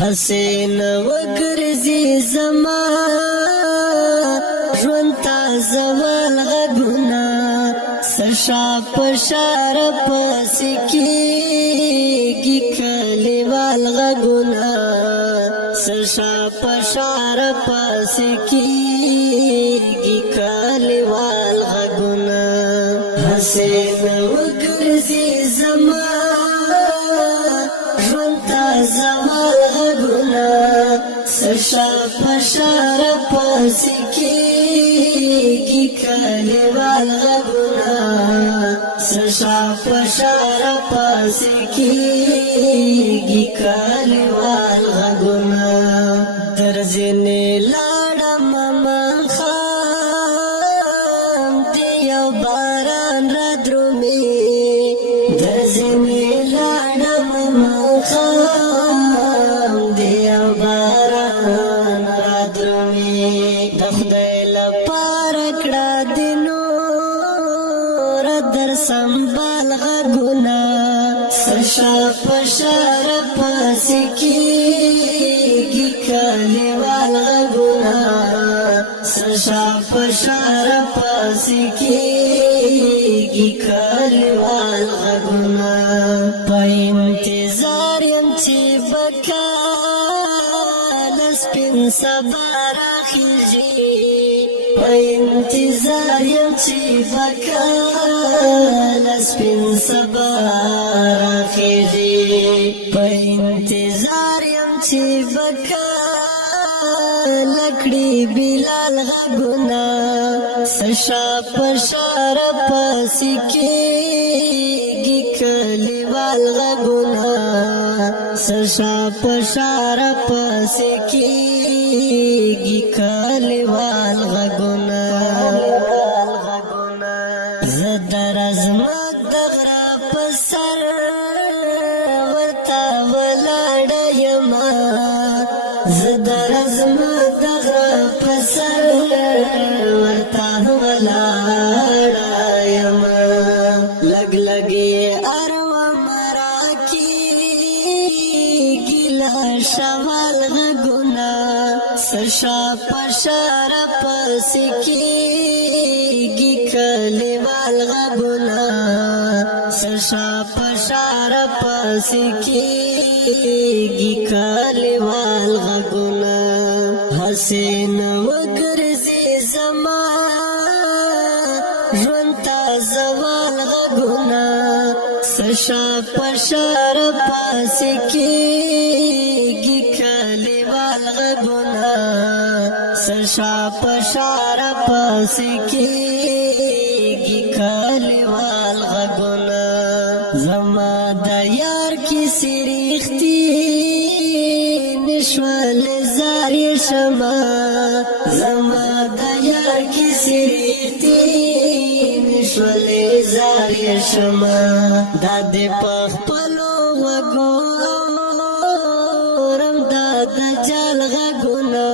حسین وګرځي زما ژوند تا زوال غږونه سشا پشار پسې کېږي کلیوال غږونه سشا پشار پسې کېږي کلیوال غږونه حسین وګرځي زما ژوند تا زوال غږونه سشا پشار پسې کېږي کلیوال غږونه سشا پشار پسې کېږي کلیوال غږونه تر ځینې لاړم ماښام د یو باران را درومي تر ځینې لاړم ماښام د یو باران را درومي د خدای لپاره کړه د نور در سنبال غږونه سشا پشار پسې کېږي کلیوال غږونه سشا پشار پسې کېږي کلیوال غږونه په انتظار یم چې به کله سپین سبا راخیږي په انتظار یم چې به کله سپین سبا راخیږي په انتظار یم چې به کله کړي بلال غږونه سشا پشار پسې کېږي کلیوال غږونه سشا پشار پسې کېږي کلیوال غږونه زه در عظمت د غره په سر ورته ولاړه یمه زه در عظمت د غره په سر ورته ولاړه یمه لږ لږ یې اروا راکېږي له شوال غږونه سشا پشار پسې کېږي کلیوال غږونه سشا پشار پسې کېږي کلیوال غږونه حسین وګرځي زما ژوند تا زوال غږونه سشا پشار پسې کېږي کلیوال غږونه سشا پشار پسې کېږي کلیوال غږونه زما د یار کیسې رښتینې شولې زارې شمه زما د یار کیسې رښتینې شولې زارې شمه دا دې په خپلو غوږو اورم دا د جال غږونه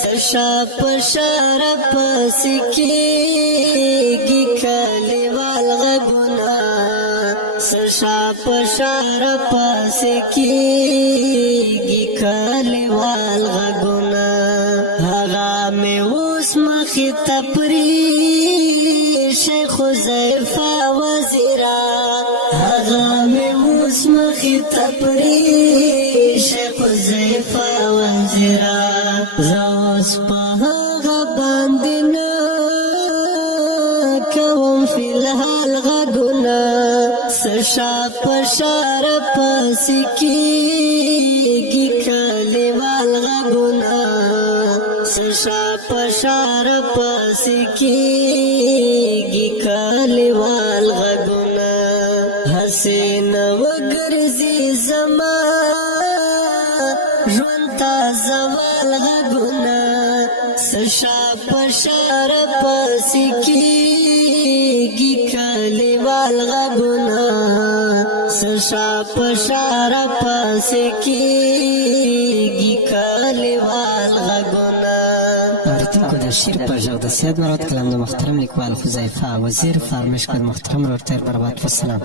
سشا پشار پسې کېږي کلیوال غږونه سشا پشار پسې کېږي کلیوال غږونه هغه مې اوس مخې ته پرېښی حذیفه وزیره هغه مې اوس مخې ته پرېښی حذیفه وزیره زه اوس په هغه باندې نه کوم فی الحال غږونه سشا پشار پسې کېږي کلیوال غږونه سشا پشار پسې کېږي کلیوال غږونه حسین وګرځي زما ژوند تا زوال غږونه سشا پشار پسې کېږي کلیوال غږونه سشا پشار پسې کېږي کلیوال غږونه اوریدونکو د شعر په غږ د سید مراد کلام د محترم لیکوال حذیفه وزیر فرمایش کړ محترم ورته برابر والسلام